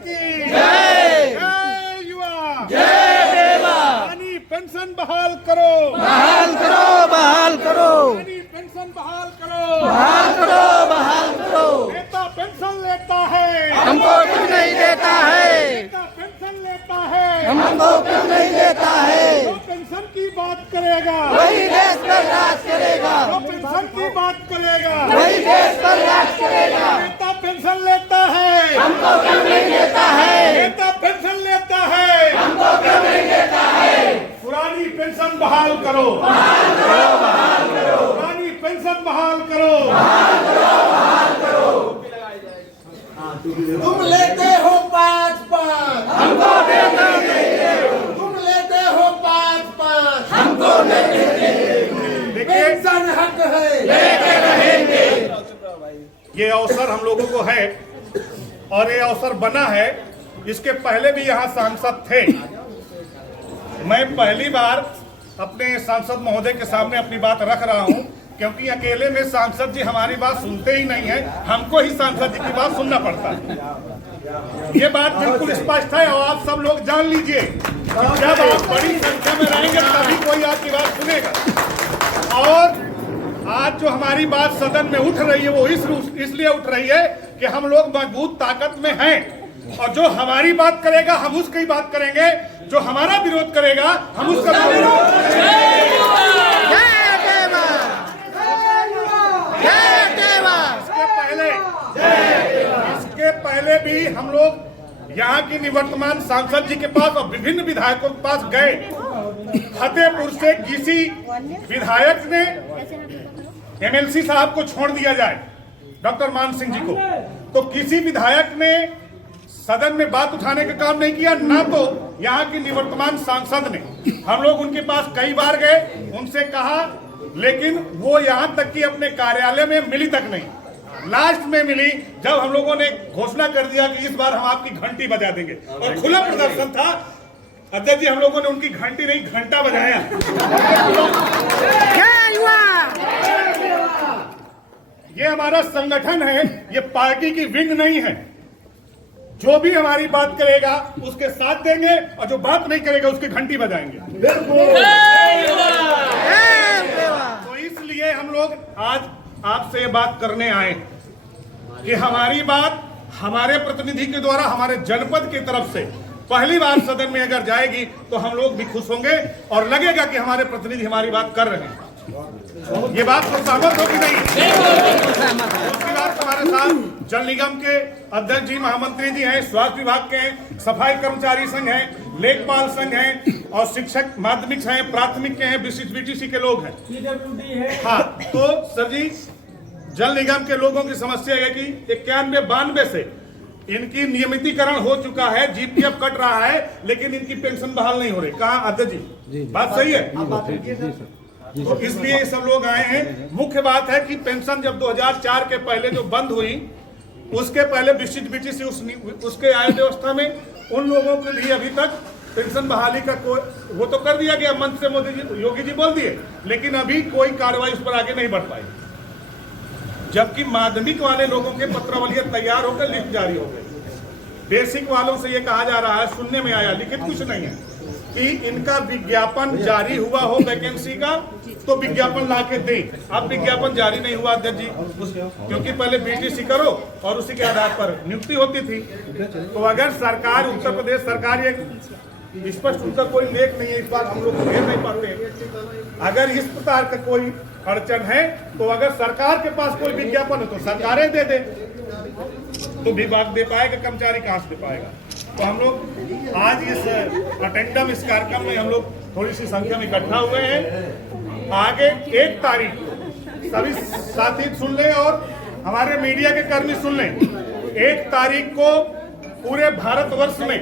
की जय, युवा जय, पेंशन बहाल करो, बहाल करो, बहाल करो, पेंशन बहाल करो, बहाल करो, बहाल करो। नेता पेंशन लेता है, हमको क्यों नहीं देता है, नेता पेंशन लेता है, हमको क्यों नहीं देता है। जो पेंशन की बात करेगा वही देश पर राज करेगा, जो पेंशन की बात करेगा वही देश पर राज करेगा। नेता पेंशन लेता है, हमको क्यों नहीं देता है, नेता पेंशन लेता है, हमको क्यों नहीं देता है। पुरानी पेंशन बहाल करो, बहाल करो, बहाल करो, पुरानी पेंशन बहाल करो, बहाल करो, बहाल करो। तुम लेते हो 5-5, हमको देता नहीं, तुम लेते हो 5-5, हमको नहीं देते, देखिए पेंशन हक है, लेते रहेंगे। ये अवसर हम लोगों को है और ये अवसर बना है। इसके पहले भी यहाँ सांसद थे। मैं पहली बार अपने सांसद महोदय के सामने अपनी बात रख रहा हूँ, क्योंकि अकेले में सांसद जी हमारी बात सुनते ही नहीं है, हमको ही सांसद जी की बात सुनना पड़ता है। ये बात बिल्कुल स्पष्ट है और आप सब लोग जान लीजिए, जब आप बड़ी संख्या में रहेंगे तभी कोई आपकी बात सुनेगा। और आज जो हमारी बात सदन में उठ रही है वो इसलिए उठ रही है कि हम लोग मजबूत ताकत में हैं, और जो हमारी बात करेगा हम उसकी बात करेंगे, जो हमारा विरोध करेगा हम उसका विरोध करेंगे। इसके पहले भी हम लोग यहाँ की निवर्तमान सांसद जी के पास और विभिन्न विधायकों के पास गए। फतेहपुर से किसी विधायक ने एमएलसी साहब को छोड़ दिया जाए, डॉक्टर मान सिंह जी को, तो किसी विधायक ने सदन में बात उठाने का काम नहीं किया, ना तो यहाँ की निवर्तमान सांसद ने। हम लोग उनके पास कई बार गए, उनसे कहा, लेकिन वो यहाँ तक कि अपने कार्यालय में मिली तक नहीं। लास्ट में मिली जब हम लोगों ने घोषणा कर दिया कि इस बार हम आपकी घंटी बजा देंगे, और खुला प्रदर्शन था। अध्यक्ष जी, हम लोगों ने उनकी घंटी नहीं घंटा बजाया। ये हमारा संगठन है, ये पार्टी की विंग नहीं है। जो भी हमारी बात करेगा उसके साथ देंगे, और जो बात नहीं करेगा उसकी घंटी बजाएंगे। तो इसलिए हम लोग आज आपसे ये बात करने आए कि हमारी बात हमारे प्रतिनिधि के द्वारा हमारे जनपद की तरफ से पहली बार सदन में अगर जाएगी तो हम लोग भी खुश होंगे और लगेगा कि हमारे प्रतिनिधि हमारी बात कर रहे हैं। ये बात तो सहमत होगी नहीं? दूसरी बात, हमारे साथ जल निगम के अध्यक्ष जी, महामंत्री जी हैं, स्वास्थ्य विभाग के हैं, सफाई कर्मचारी संघ हैं, लेखपाल संघ हैं, और शिक्षक माध्यमिक हैं, प्राथमिक के हैं, बीटीसी के लोग हैं। हाँ, तो सर जी, जल निगम के लोगों की समस्या है कि 91-92 से इनकी नियमितीकरण हो चुका है, जीपीएफ कट रहा है, लेकिन इनकी पेंशन बहाल नहीं हो रही। कहा अध्यक्ष जी, बात सही है? तो इसलिए ये सब लोग आए हैं। मुख्य बात है कि पेंशन जब 2004 के पहले जो बंद हुई, उसके पहले बीटीसी उसके आय व्यवस्था में उन लोगों के लिए अभी तक पेंशन बहाली का कोई वो तो कर दिया गया, मंच से मोदी जी, योगी जी बोल दिए, लेकिन अभी कोई कार्रवाई उस पर आगे नहीं बढ़ पाई। जबकि माध्यमिक वाले लोगों के पत्रावलियां तैयार होकर लिस्ट जारी हो गई। बेसिक वालों से ये कहा जा रहा है, सुनने में आया, लिखित कुछ नहीं है, कि इनका विज्ञापन जारी हुआ हो वैकेंसी का तो विज्ञापन ला के दें। अब विज्ञापन जारी नहीं हुआ अध्यक्ष जी, क्योंकि पहले बीटीसी करो और उसी के आधार पर नियुक्ति होती थी। तो अगर सरकार, उत्तर प्रदेश सरकार, ये स्पष्ट उनका कोई लेख नहीं है, इस बार हम लोग भेज नहीं पाते। अगर इस प्रकार का कोई अड़चन है तो अगर सरकार के पास कोई विज्ञापन है तो सरकारें दे दे, तो विभाग दे पाएगा, कर्मचारी कहाँ से दे पाएगा। तो हम लोग आज इस अटेंडम, इस कार्यक्रम में हम लोग थोड़ी सी संख्या में इकट्ठा हुए हैं। आगे 1 तारीख सभी साथी सुन लें और हमारे मीडिया के कर्मी सुन लें, 1 तारीख को पूरे भारतवर्ष में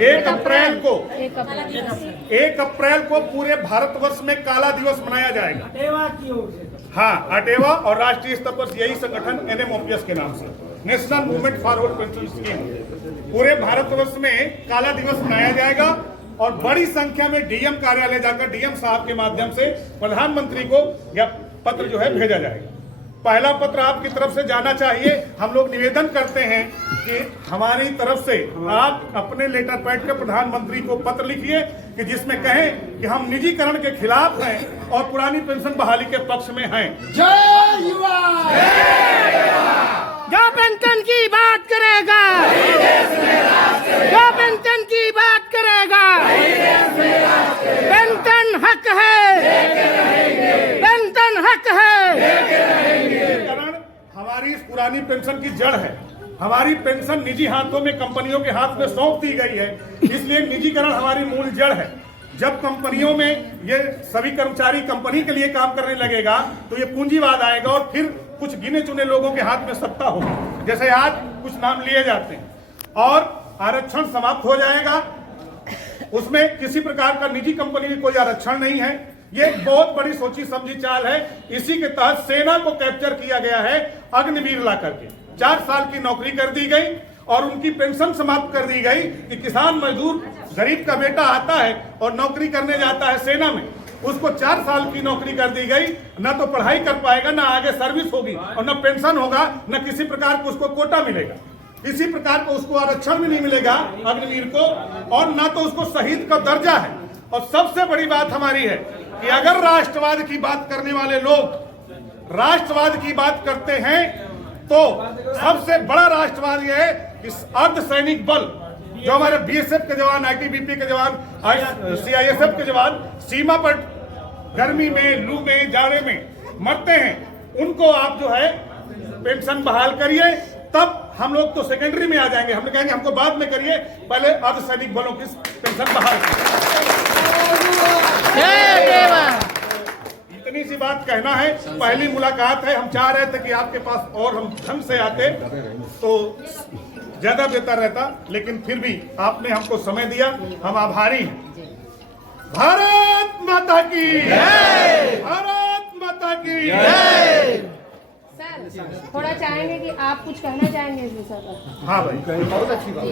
1 अप्रैल को पूरे भारतवर्ष में काला दिवस मनाया जाएगा। हाँ, अटेवा और राष्ट्रीय स्तर पर यही संगठन NMOPS के नाम से, national movement forward pension scheme, पूरे भारतवर्ष में काला दिवस मनाया जाएगा। और बड़ी संख्या में डीएम कार्यालय जाकर डीएम साहब के माध्यम से प्रधानमंत्री को यह पत्र जो है भेजा जाएगा। पहला पत्र आपकी तरफ से जाना चाहिए। हम लोग निवेदन करते हैं कि हमारी तरफ से आप अपने लेटर पैड के प्रधानमंत्री को पत्र लिखिए कि जिसमें कहें कि हम निजीकरण के खिलाफ हैं और पुरानी पेंशन बहाली के पक्ष में हैं। जय युवा। जो पेंशन की बात करेगा, जो पेंशन की बात करेगा, पेंशन हक है, पेंशन हक है। निजीकरण हमारी इस पुरानी पेंशन की जड़ है। हमारी पेंशन निजी हाथों में, कंपनियों के हाथ में सौंप दी गई है, इसलिए निजीकरण हमारी मूल जड़ है। जब कंपनियों में ये सभी कर्मचारी कंपनी के लिए काम करने लगेगा तो ये पूंजीवाद आएगा और फिर कुछ गिने चुने लोगों के हाथ में सत्ता होगी, जैसे आज कुछ नाम लिए जाते हैं, और आरक्षण समाप्त हो जाएगा। उसमें किसी प्रकार का निजी कंपनी में कोई आरक्षण नहीं है। ये एक बहुत बड़ी सोची समझी चाल है। इसी के तहत सेना को कैप्चर किया गया है अग्निवीर ला करके। 4 साल की नौकरी कर दी गई और उनकी पेंशन समाप्त कर दी गई कि किसान मजदूर गरीब का बेटा आता है और नौकरी करने जाता है सेना में, उसको 4 साल की नौकरी कर दी गई। न तो पढ़ाई कर पाएगा, न आगे सर्विस होगी और न पेंशन होगा, न किसी प्रकार को उसको कोटा मिलेगा। इसी प्रकार को उसको आरक्षण भी नहीं मिलेगा अग्निवीर को, और न तो उसको शहीद का दर्जा है। और सबसे बड़ी बात हमारी है कि अगर राष्ट्रवाद की बात करने वाले लोग राष्ट्रवाद की बात करते हैं तो सबसे बड़ा राष्ट्रवाद यह है कि अर्धसैनिक बल जो हमारे बीएसएफ के जवान, आईटीबीपी के जवान, सीआईएसएफ के जवान सीमा पर गर्मी में, लू में, जाड़े में मरते हैं, उनको आप जो है पेंशन बहाल करिए। तब हम लोग तो सेकेंडरी में आ जाएंगे। हम कहेंगे हमको बाद में करिए, पहले अर्धसैनिक बलों की पेंशन बहाल करिए। इतनी सी बात कहना है। पहली मुलाकात है, हम चाह रहे थे कि आपके पास और हम ढंग से आते तो ज्यादा बेहतर रहता, लेकिन फिर भी आपने हमको समय दिया, हम आभारी हैं। भारत माता की जय, भारत माता की जय। सर थोड़ा चाहेंगे कि आप कुछ कहना चाहेंगे इसमें सर? हाँ भाई, बहुत अच्छी बात।